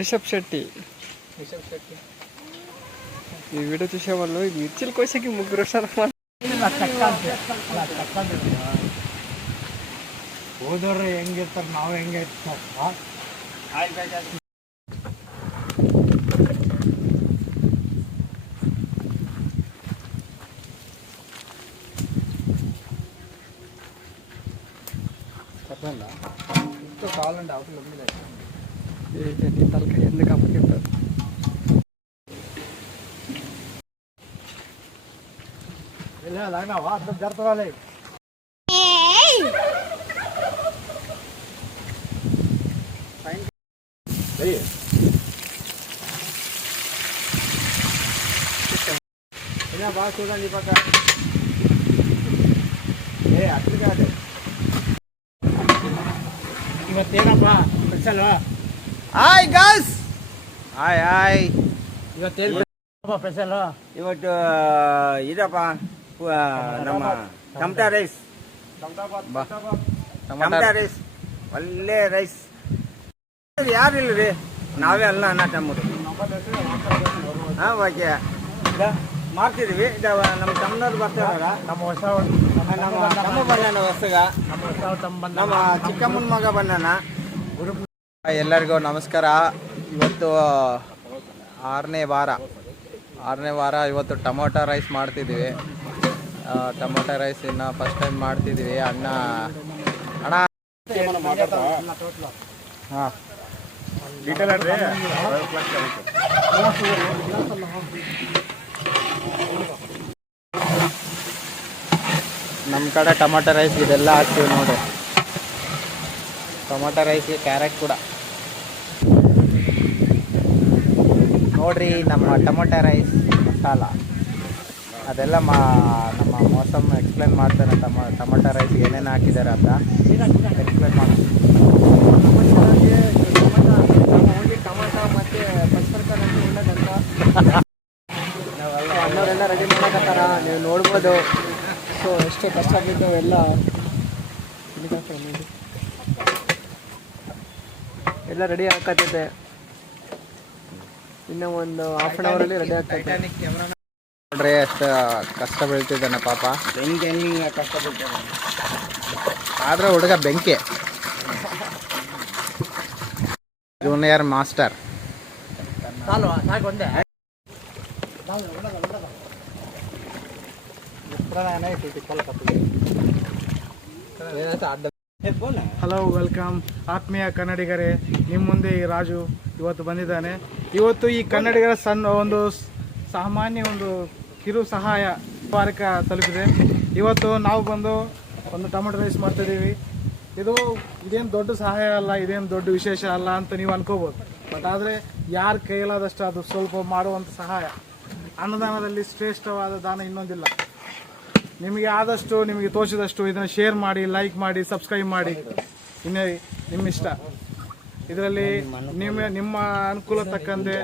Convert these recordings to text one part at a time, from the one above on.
రిషబ్ శెట్టి ఈ వీడియో చూసే వాళ్ళు మిర్చిల కోసకి ముగ్గురు వస్తారు. ಹೋದವ್ರು ಹೆಂಗಿರ್ತಾರೆ ನಾವು ಹೆಂಗೆ కావాలండి అవసరం తలకాయ ఎందుకు అప్పగిస్తారు. లాగినావా అర్థం జరుగుతుంది. బాగా చూడండి ఈ పక్క. అట్లు కాదు ಇವತ್ತೇನಪ್ಪಾ special. Hi guys, hi hi. ಇವತ್ತೇನು ಸ್ಪೆಷಲ್? ಇವತ್ತು ಇದಪ್ಪ ನಮ್ಮ ಟಮಟಾ ರೈಸ್. ಟಮಟಾ ರೈಸ್ ಒಳ್ಳೆ ರೈಸ್. ಯಾರಿಲ್ಲ ರೀ, ನಾವೇ ಅಲ್ಲ ಅನ್ನ ಟಮಟು. ಹಾಂ ಓಕೆ ಮಾಡ್ತಿದ್ದೀವಿ. ನಮ್ಮ ತಮ್ಮನವ್ರು ಬರ್ತಾರ, ನಮ್ಮ ಹೊಸ ನಮ್ಮ ತಮ್ಮ ಬಂದಾನ ಹೊಸಗ, ನಮ್ಮ ಚಿಕ್ಕಮ್ಮನ ಮಗ ಬಂದಾನ. ಎಲ್ಲರಿಗೂ ನಮಸ್ಕಾರ. ಇವತ್ತು ಆರನೇ ವಾರ. ಇವತ್ತು ಟೊಮೊಟೊ ರೈಸ್ ಮಾಡ್ತಿದ್ದೀವಿ. ಟೊಮೊಟೊ ರೈಸ್ ಇನ್ನು ಫಸ್ಟ್ ಟೈಮ್ ಮಾಡ್ತಿದ್ದೀವಿ. ಅಣ್ಣ ಹಾಂ ನಮ್ಮ ಕಡೆ ಟೊಮೊಟೊ ರೈಸ್ ಇದೆಲ್ಲ ಹಾಕ್ತೀವಿ ನೋಡಿ. ಟೊಮೊಟೊ ರೈಸ್, ಕ್ಯಾರೆಟ್ ಕೂಡ ನೋಡ್ರಿ. ನಮ್ಮ ಟೊಮೊಟೊ ರೈಸ್ ಮಸಾಲ ಅದೆಲ್ಲ ನಮ್ಮ ಮೋಸಮ್ ಎಕ್ಸ್ಪ್ಲೇನ್ ಮಾಡ್ತಾನೆ. ಟೊಮೊಟೊ ರೈಸ್ ಏನೇನು ಹಾಕಿದ್ದಾರೆ ಅಂತ ಎಕ್ಸ್ಪ್ಲೇನ್ ಮಾಡಿ. ಟೊಮೊಟೊ ಮತ್ತು ಪಚ್ಚರ್ಕಾಯಿ ಉಳ್ಳದಂತ ಅಣ್ಣವರೆಲ್ಲ ರೆಡಿ ಮಾಡಕತ್ತಾರ, ನೀವು ನೋಡ್ಬೋದು. ಸೊ ಎಷ್ಟು ಕಷ್ಟ ಆಗಿದ್ದು ಎಲ್ಲ ರೆಡಿ ಹಾಕತ್ತೈತೆ. ಇನ್ನೂ ಒಂದು ಹಾಫ್ ಆನ್ ಅವರಲ್ಲಿ ರೆಡಿ ಆಗ್ತೈತೆ ನೋಡ್ರಿ. ಎಷ್ಟು ಕಷ್ಟ ಬೀಳ್ತಿದ್ದಾನೆ ಪಾಪ. ಬೆಂಕಿ ಕಷ್ಟ ಬಿಡ್ತಾರೆ ಆದ್ರೆ ಹುಡುಗ ಬೆಂಕಿ. Junior master. ಹಲೋ, ವೆಲ್ಕಮ್ ಆತ್ಮೀಯ ಕನ್ನಡಿಗರೇ. ನಿಮ್ಮ ಮುಂದೆ ಈ ರಾಜು ಇವತ್ತು ಬಂದಿದ್ದಾನೆ. ಇವತ್ತು ಈ ಕನ್ನಡಿಗರ ಒಂದು ಸಾಮಾನ್ಯ ಕಿರು ಸಹಾಯ ವಾರಕ್ಕೆ ತಲುಪಿದೆ. ಇವತ್ತು ನಾವು ಬಂದು ಒಂದು ಟೊಮೆಟೊ ರೈಸ್ ಮಾಡ್ತಿದ್ದೀವಿ. ಇದೇನು ದೊಡ್ಡ ಸಹಾಯ ಅಲ್ಲ, ಇದೇನು ದೊಡ್ಡ ವಿಶೇಷ ಅಲ್ಲ ಅಂತ ನೀವು ಅನ್ಕೋಬೋದು. ಬಟ್ ಆದರೆ ಯಾರ ಕೈಲಾದಷ್ಟು ಅದು ಸ್ವಲ್ಪ ಮಾಡುವಂಥ ಸಹಾಯ. ಅನ್ನದಾನದಲ್ಲಿ ಶ್ರೇಷ್ಠವಾದ ದಾನ ಇನ್ನೊಂದಿಲ್ಲ. ನಿಮಗೆ ಆದಷ್ಟು, ನಿಮಗೆ ತೋಚಿದಷ್ಟು ಇದನ್ನು ಶೇರ್ ಮಾಡಿ, ಲೈಕ್ ಮಾಡಿ, ಸಬ್ಸ್ಕ್ರೈಬ್ ಮಾಡಿ. ಇನ್ನೇ ನಿಮ್ಮ ಇಷ್ಟ. ಇದರಲ್ಲಿ ನಿಮ್ಮ ಅನುಕೂಲ ತಕ್ಕಂತೆ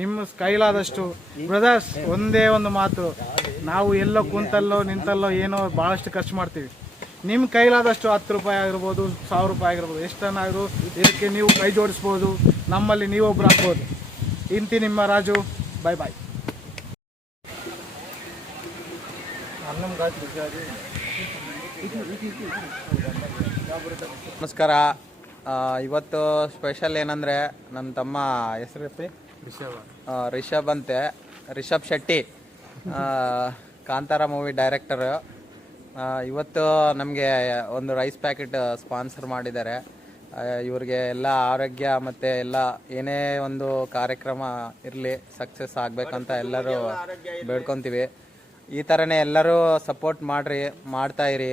ನಿಮ್ಮ ಕೈಲಾದಷ್ಟು. ಬ್ರದರ್ಸ್, ಒಂದೇ ಒಂದು ಮಾತು, ನಾವು ಎಲ್ಲೋ ಕುಂತಲ್ಲೋ ನಿಂತಲ್ಲೋ ಏನೋ ಭಾಳಷ್ಟು ಖರ್ಚು ಮಾಡ್ತೀವಿ. ನಿಮ್ಮ ಕೈಲಾದಷ್ಟು 10 ರೂಪಾಯಿ ಆಗಿರ್ಬೋದು, 1000 ರೂಪಾಯಿ ಆಗಿರ್ಬೋದು, ಎಷ್ಟನ್ನಾದರೂ ಇದಕ್ಕೆ ನೀವು ಕೈ ಜೋಡಿಸ್ಬೋದು. ನಮ್ಮಲ್ಲಿ ನೀವೊಬ್ರು ಆಗ್ಬೋದು. ಇಂತಿ ನಿಮ್ಮ ರಾಜು. ಬಾಯ್ ಬಾಯ್. ನಮಸ್ಕಾರ. ಇವತ್ತು ಸ್ಪೆಷಲ್ ಏನಂದರೆ, ನನ್ನ ತಮ್ಮ ಹೆಸರು ರಿಷಬ್ ಅಂತೆ, ರಿಷಬ್ ಶೆಟ್ಟಿ, ಕಾಂತಾರ ಮೂವಿ ಡೈರೆಕ್ಟರು. ಇವತ್ತು ನಮಗೆ ಒಂದು ರೈಸ್ ಪ್ಯಾಕೆಟ್ ಸ್ಪಾನ್ಸರ್ ಮಾಡಿದ್ದಾರೆ. ಇವ್ರಿಗೆ ಎಲ್ಲ ಆರೋಗ್ಯ ಮತ್ತು ಎಲ್ಲ ಏನೇ ಒಂದು ಕಾರ್ಯಕ್ರಮ ಇರಲಿ ಸಕ್ಸಸ್ ಆಗಬೇಕಂತ ಎಲ್ಲರೂ ಬೇಡ್ಕೊತೀವಿ. ಈ ಥರನೇ ಎಲ್ಲರೂ ಸಪೋರ್ಟ್ ಮಾಡ್ತಾಯಿರಿ.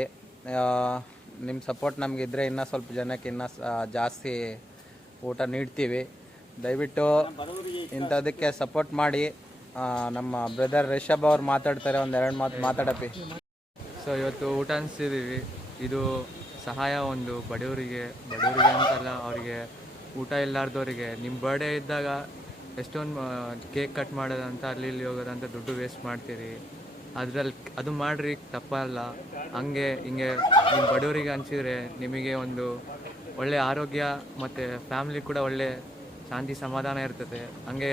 ನಿಮ್ಮ ಸಪೋರ್ಟ್ ನಮಗಿದ್ರೆ ಇನ್ನೂ ಸ್ವಲ್ಪ ಜನಕ್ಕೆ ಇನ್ನೂ ಜಾಸ್ತಿ ಊಟ ನೀಡ್ತೀವಿ. ದಯವಿಟ್ಟು ಇಂಥದಕ್ಕೆ ಸಪೋರ್ಟ್ ಮಾಡಿ. ನಮ್ಮ ಬ್ರದರ್ ರಿಷಬ್ ಅವ್ರು ಮಾತಾಡ್ತಾರೆ, ಒಂದೆರಡು ಮಾತು ಮಾತಾಡಪ್ಪಿ. ಸೊ ಇವತ್ತು ಊಟ ಅನಿಸ್ತಿದ್ದೀವಿ. ಇದು ಸಹಾಯ ಒಂದು ಬಡವರಿಗೆ ಅಂತಲ್ಲ, ಅವರಿಗೆ ಊಟ ಇಲ್ಲಾರ್ದವರಿಗೆ. ನಿಮ್ಮ ಬರ್ಡೇ ಇದ್ದಾಗ ಎಷ್ಟೊಂದು ಕೇಕ್ ಕಟ್ ಮಾಡೋದಂತ ಅಲ್ಲಿ ಇಲ್ಲಿ ಹೋಗೋದಂತ ದುಡ್ಡು ವೇಸ್ಟ್ ಮಾಡ್ತೀರಿ. ಅದು ಮಾಡಿರಿ, ತಪ್ಪಲ್ಲ. ಹಂಗೆ ಹಿಂಗೆ ನಿಮ್ಮ ಬಡವರಿಗೆ ಹಂಚಿದ್ರೆ ನಿಮಗೆ ಒಂದು ಒಳ್ಳೆ ಆರೋಗ್ಯ ಮತ್ತು ಫ್ಯಾಮ್ಲಿ ಕೂಡ ಒಳ್ಳೆ ಶಾಂತಿ ಸಮಾಧಾನ ಇರ್ತದೆ. ಹಂಗೆ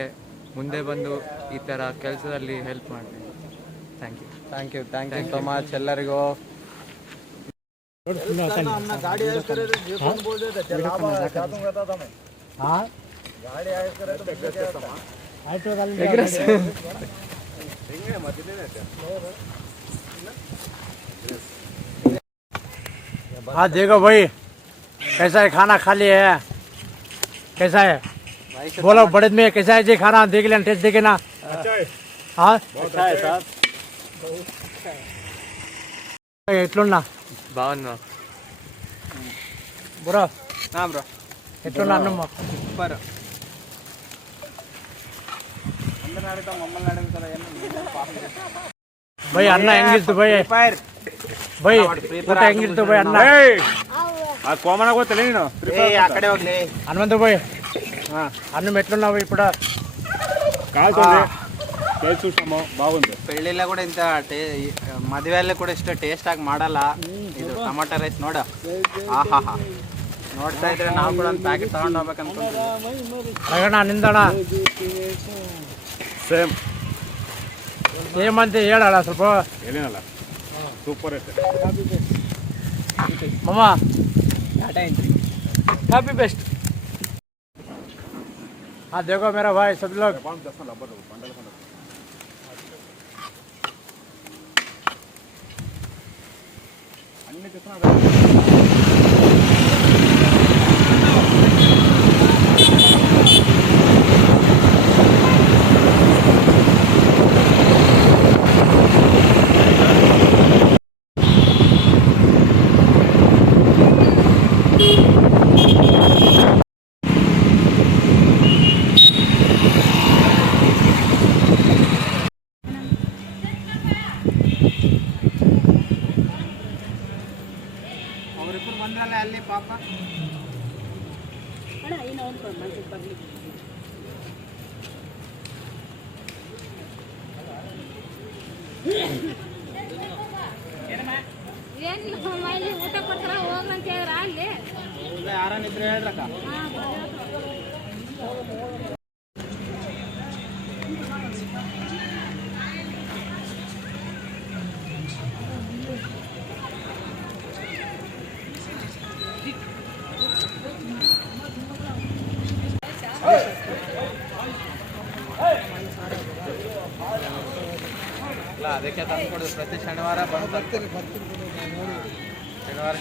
ಮುಂದೆ ಬಂದು ಈ ಥರ ಕೆಲಸದಲ್ಲಿ ಹೆಲ್ಪ್ ಮಾಡ್ತೀನಿ. ಥ್ಯಾಂಕ್ ಯು ಸೋ ಮಚ್ ಎಲ್ಲರಿಗೂ. हाँ देखो भाई कैसा है खाना खा लिए है, कैसा है बोलो बड़े में कैसा है जी खाना, देख लेना टेस्ट देखे ना। हाँ ఎట్లున్నా బాగున్నా బ్రో, బ్రో ఎట్లున్నా అన్నమ్మ? సూపర్. అందరిని అడుగుతాం, మమ్మల్ని అడుగుతారా? భయ్ అన్న ಹೆಂಗಿತ್ತು ಭಯ್? ಭಯ್ ಊಟ ಹೆಂಗಿತ್ತು ಭಯ್? ಅನ್ನ కోమన ಗೊತ್ತಲ್ಲ ನೀನು అక్కడే ಹೋಗ್ಲಿ. హనుమంతు భయ్ అన్నం ఎట్లున్నావు ఇప్పుడు? బాగుంది. పెళ్ళిళ్ళ కూడా ఇంత మದುವೆಲ್ಲ ಕೂಡ ಇಷ್ಟು ಟೇಸ್ಟ್ ಆಗಿ ಮಾಡಲ್ಲ ಇದು ಟೊಮಾಟೊ ರೈಸ್. ನೋಡ ಆಹಾಹಾ, ನೋಡ್ತಾ ಇದ್ರೆ ನಾವು ಕೂಡ ಒಂದು ಪ್ಯಾಕೆಟ್ ತಗೊಂಡು ಹೋಗ್ಬೇಕು ಅನ್ಕೊಂತೀವಿ. ರಗಣ ನಿಂದಣ ಸೇಮ್ ಏಮಂತ ಹೇಳಲ್ಲ ಸ್ವಲ್ಪ ಏನೇನಲ್ಲ ಸೂಪರ್ ಐತೆ. ಮಮ್ಮ हैप्पी बेस्ट। हाँ देखो मेरा भाई सब लोग ಅವರಿಬ್ಬರು ಬಂದ್ರಲ್ಲ ಅಲ್ಲಿ ಪಾಪ. ಏನಿಲ್ಲ ಊಟ ಕೊಡ್ತಾರ ಹೋಗ್ಲಂತ ಹೇಳಿದ್ರ ಅಲ್ಲಿ ಯಾರನ್ನಿದ್ರೆ ಹೇಳ್ರಕ್ಕ. ಅಲ್ಲ ಅದಕ್ಕೆ ತಂದ್ಕೊಡೋದು, ಪ್ರತಿ ಶನಿವಾರ ಬಂದು ಬರ್ತೀನಿ. ಶನಿವಾರ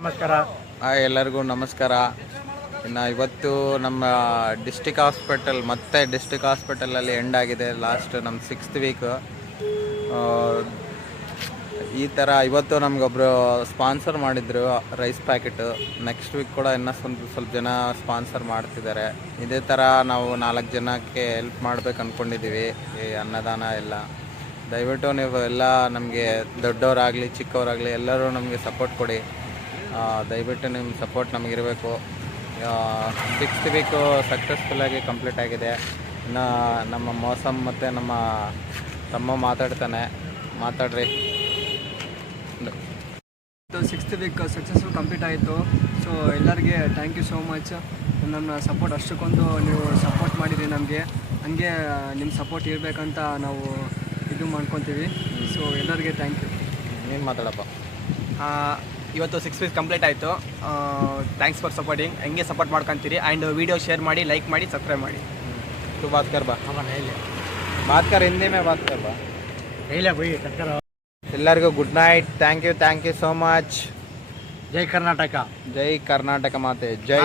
ನಮಸ್ಕಾರ. ಎಲ್ಲರಿಗೂ ನಮಸ್ಕಾರ. ಇನ್ನು ಇವತ್ತು ನಮ್ಮ ಡಿಸ್ಟಿಕ್ ಹಾಸ್ಪಿಟಲಲ್ಲಿ ಎಂಡ್ ಆಗಿದೆ. ಲಾಸ್ಟ್ ನಮ್ಮ 6th ವೀಕ್. ಈ ಥರ ಇವತ್ತು ನಮಗೊಬ್ಬರು ಸ್ಪಾನ್ಸರ್ ಮಾಡಿದ್ರು ರೈಸ್ ಪ್ಯಾಕೆಟು. ನೆಕ್ಸ್ಟ್ ವೀಕ್ ಕೂಡ ಇನ್ನೂ ಸ್ವಲ್ಪ ಜನ ಸ್ಪಾನ್ಸರ್ ಮಾಡ್ತಿದ್ದಾರೆ. ಇದೇ ಥರ ನಾವು 4 ಜನಕ್ಕೆ ಹೆಲ್ಪ್ ಮಾಡ್ಬೇಕು ಅಂದ್ಕೊಂಡಿದ್ದೀವಿ. ಈ ಅನ್ನದಾನ ಎಲ್ಲ ದಯವಿಟ್ಟು ನೀವು ಎಲ್ಲ ನಮಗೆ ದೊಡ್ಡವರಾಗಲಿ ಚಿಕ್ಕವರಾಗಲಿ ಎಲ್ಲರೂ ನಮಗೆ ಸಪೋರ್ಟ್ ಕೊಡಿ. ದಯವಿಟ್ಟು ನಿಮ್ಮ ಸಪೋರ್ಟ್ ನಮಗಿರಬೇಕು. 6th ವೀಕು ಸಕ್ಸಸ್ಫುಲ್ಲಾಗಿ ಕಂಪ್ಲೀಟ್ ಆಗಿದೆ. ಇನ್ನು ನಮ್ಮ ಮೋಸಮ್ ಮತ್ತು ನಮ್ಮ ತಮ್ಮ ಮಾತಾಡ್ರಿ. 6th ವೀಕ್ ಸಕ್ಸಸ್ಫುಲ್ ಕಂಪ್ಲೀಟ್ ಆಯಿತು. ಸೊ ಎಲ್ಲರಿಗೆ ಥ್ಯಾಂಕ್ ಯು ಸೋ ಮಚ್. ನಮ್ಮ ಸಪೋರ್ಟ್ ಅಷ್ಟಕ್ಕೊಂದು ನೀವು ಸಪೋರ್ಟ್ ಮಾಡಿರಿ ನಮಗೆ. ಹಂಗೆ ನಿಮ್ಮ ಸಪೋರ್ಟ್ ಇರಬೇಕಂತ ನಾವು ಇದು ಮಾಡ್ಕೊತೀವಿ. ಸೊ ಎಲ್ಲರಿಗೆ ಥ್ಯಾಂಕ್ ಯು. ನೀನು ಮಾತಾಡಪ್ಪ. ಇವತ್ತು 6 ವೀಕ್ ಕಂಪ್ಲೀಟ್ ಆಯಿತು. Thanks for supporting. ಹೆಂಗೆ ಸಪೋರ್ಟ್ ಮಾಡ್ಕೊತೀರಿ ಆ್ಯಂಡ್ ವಿಡಿಯೋ ಶೇರ್ ಮಾಡಿ, ಲೈಕ್ ಮಾಡಿ, ಸಬ್ಸ್ಕ್ರೈಬ್ ಮಾಡಿ. तू बात कर बा. बात कर, हिंदी में बात कर बा. ಎಲ್ಲರಿಗೂ good night. Thank you so much. ಜೈ ಕರ್ನಾಟಕ. ಜೈ ಕರ್ನಾಟಕ ಮಾತೆ. ಜೈ.